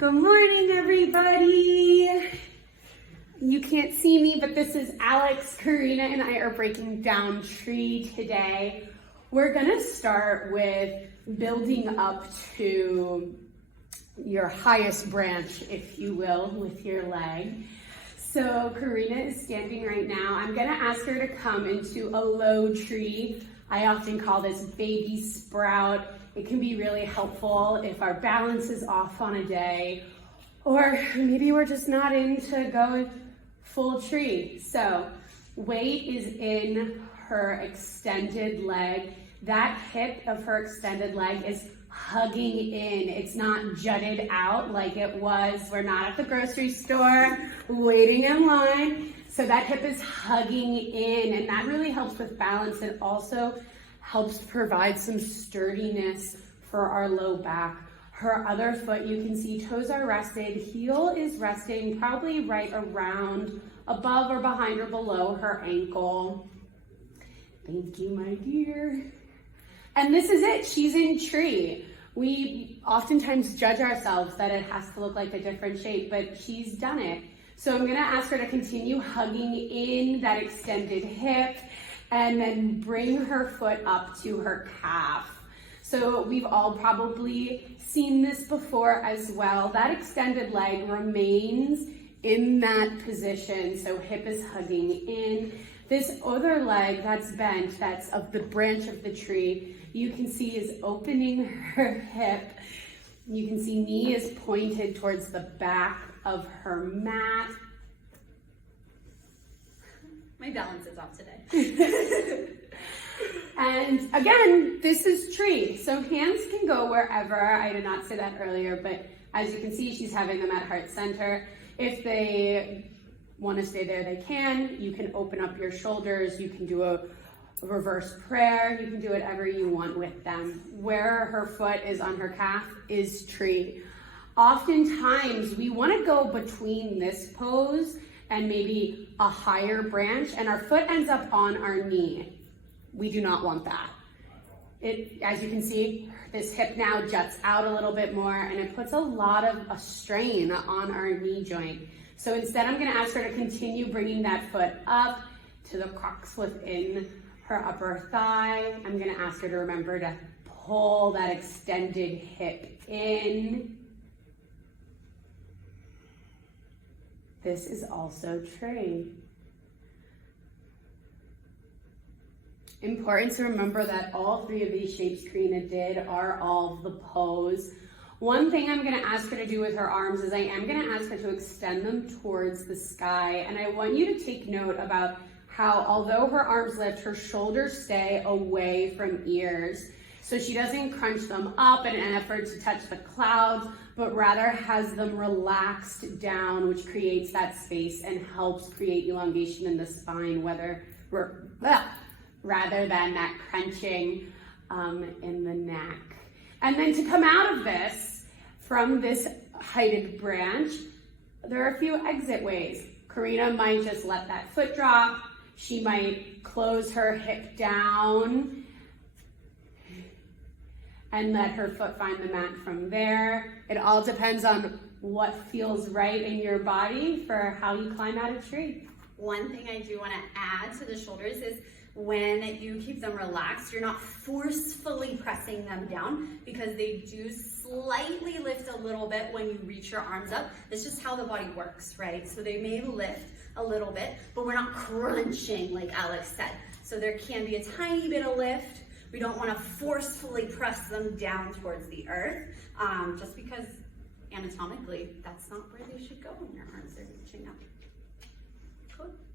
Good morning, everybody. You can't see me, but this is Alex, Karina, and I are breaking down tree today. We're gonna start with building up to your highest branch, if you will, with your leg. So Karina is standing right now. I'm gonna ask her to come into a low tree. I often call this baby sprout. It can be really helpful if our balance is off on a day, or maybe we're just not into go full tree. So weight is in her extended leg. That hip of her extended leg is hugging in. It's not jutted out like it was. We're not at the grocery store waiting in line. So that hip is hugging in, and that really helps with balance. It also helps provide some sturdiness for our low back. Her other foot, you can see toes are rested. Heel is resting probably right around above or behind or below her ankle. Thank you, my dear. And this is it, she's in tree. We oftentimes judge ourselves that it has to look like a different shape, but she's done it. So I'm gonna ask her to continue hugging in that extended hip and then bring her foot up to her calf. So we've all probably seen this before as well. That extended leg remains in that position, so hip is hugging in. This other leg that's bent, that's of the branch of the tree, you can see is opening her hip. You can see knee is pointed towards the back of her mat. My balance is off today. And again, this is tree. So hands can go wherever. I did not say that earlier, but as you can see, she's having them at heart center. If they want to stay there, they can. You can open up your shoulders. You can do a reverse prayer. You can do whatever you want with them. Where her foot is on her calf is tree. Oftentimes, we want to go between this pose and maybe a higher branch, and our foot ends up on our knee. We do not want that. As you can see, this hip now juts out a little bit more, and it puts a lot of a strain on our knee joint. So instead, I'm gonna ask her to continue bringing that foot up to the crux within her upper thigh. I'm gonna ask her to remember to pull that extended hip in. This is also tree. Important to remember that all three of these shapes Karina did are all the pose. One thing I'm gonna ask her to do with her arms is I am gonna ask her to extend them towards the sky. And I want you to take note about how, although her arms lift, her shoulders stay away from ears. So she doesn't crunch them up in an effort to touch the clouds, but rather has them relaxed down, which creates that space and helps create elongation in the spine, rather than that crunching in the neck. And then to come out of this, from this heighted branch, there are a few exit ways. Karina might just let that foot drop. She might close her hip down and let her foot find the mat from there. It all depends on what feels right in your body for how you climb out of tree. One thing I do want to add to the shoulders is when you keep them relaxed, you're not forcefully pressing them down, because they do slightly lift a little bit when you reach your arms up. It's just how the body works, right? So they may lift a little bit, but we're not crunching like Alex said. So there can be a tiny bit of lift. We don't want to forcefully press them down towards the earth, just because anatomically, that's not where they should go when your arms are reaching up.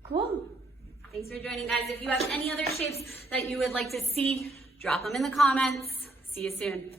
Cool. Thanks for joining, guys. If you have any other shapes that you would like to see, drop them in the comments. See you soon.